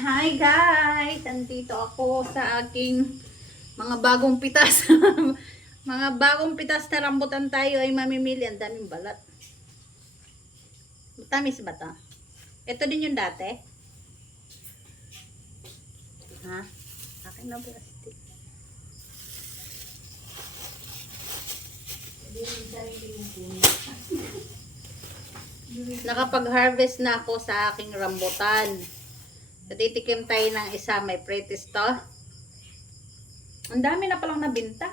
Hi guys! Andito ako sa aking mga bagong pitas. Mga bagong pitas na rambutan tayo ay mamimili. Ang daming balat. Matamis ba ito? Ito din yung dati? Ha? Akin na plastic. Nakapag-harvest na ako sa aking rambutan. Titikim tayo ng isa. May pretis to. Ang dami na palang nabinta.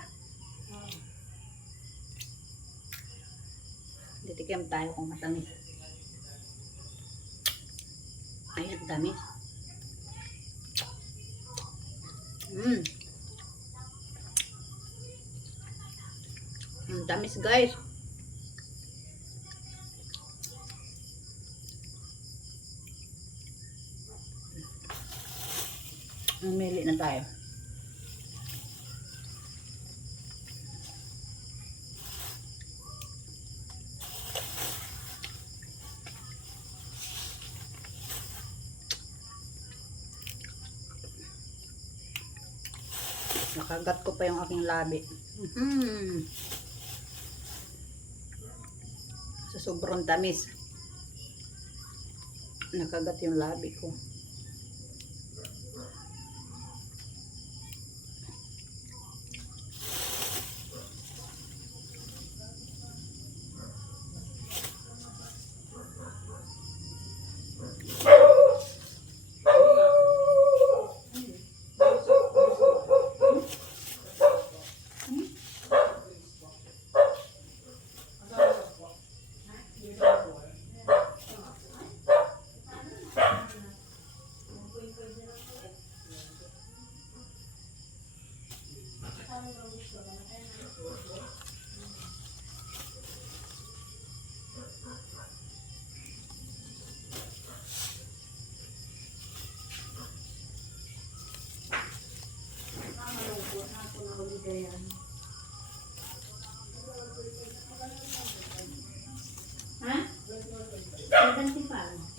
Titikim tayo kung matamis. Ay, ang dami. Ang damis guys. Umili na tayo. Nakagat ko pa yung aking labi. Sa sobrang tamis. Nakagat yung labi ko. Ha? 75.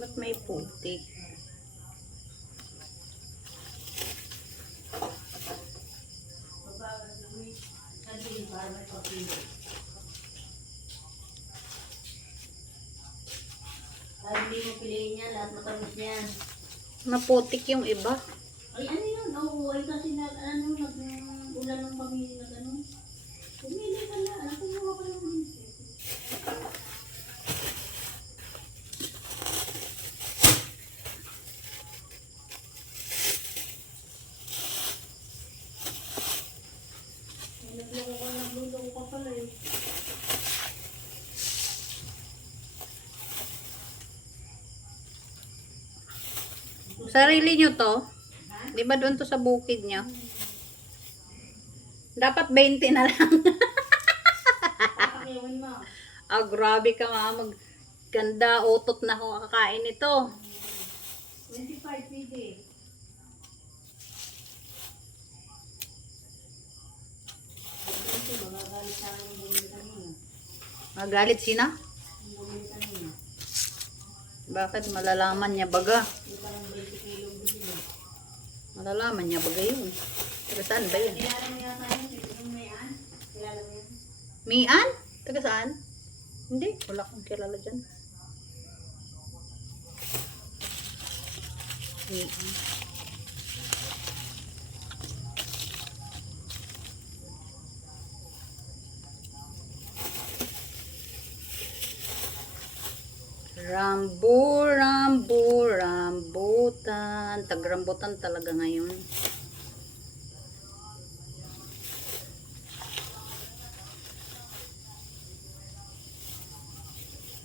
Ba't may putik? Hindi mo piliin niya, lahat matamis niyan. Maputik yung iba. Ay, ano yun? Nauuway kasi na, ulan ng pamilya na gano'n. Pumili ka na, kumuha ka lang din. Nagloko ka pala eh. Sarili nyo to? Di ba doon to sa bukid nyo? Dapat 20 na lang. Pakakayawin mo. Ah, grabe ka mga Ganda, utot na ako kakain ito. 25 pwede. Kasi magagalit sa akin yung bumili kanina. Magalit sina? Yung bumili kanina. Bakit? Malalaman niya baga. Yung parang 20 kilo bumili. Malalaman niya baga yun. Taga saan ba yun? Kilala mo yata yun, yung mayan? Kilala mo yun? Mian? Taga saan? Hindi, wala akong kilala dyan. Mian. Rambutan. Tagrambutan talaga ngayon.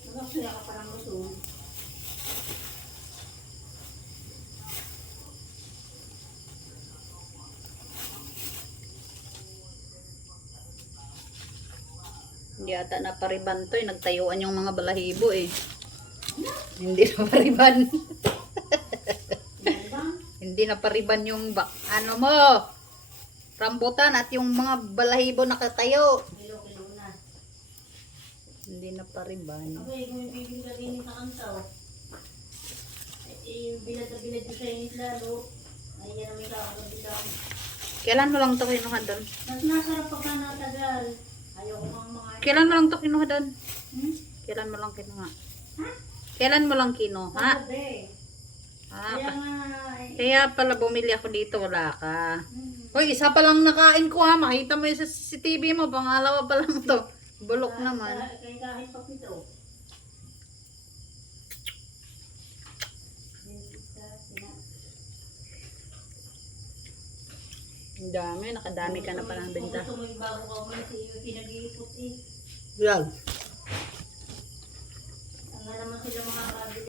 Nakasaya ka parang gusto. Hindi ata napariban to eh. Nagtayuan yung mga balahibo eh. Hindi napariban. Yan ba? Hindi napariban yung ano mo. Rambutan at yung mga balahibo nakatayo. Kilo-kilo na. Hindi napariban. Okay, kung ibibig ka din sa kansaw. Eh, bilad na bilad yung sa init lalo. Ay, yan ang may kakagabitaw. Kailan mo lang to kinuha doon? Mas nasarap pagka natagal. Ayaw ko mga Kailan mo lang to kinuha doon? Hmm? Kailan mo lang kinuha? Ha? Kailan mo lang kinuha? Pagkabe. Ah, Kaya nga, kaya pala bumili ako dito, wala ka. hmm. Hoy, isa pa lang nakain ko ha. Makita mo yung sa CCTV mo. Pangalawa pa lang to. Bulok naman. Kaya kahit pa pito. Ang dami. Nakadami ka na pa ng benta. Gusto mo yung bago ka umalis iyo, pinag-iipot eh. Yan. Ang nga naman sila mga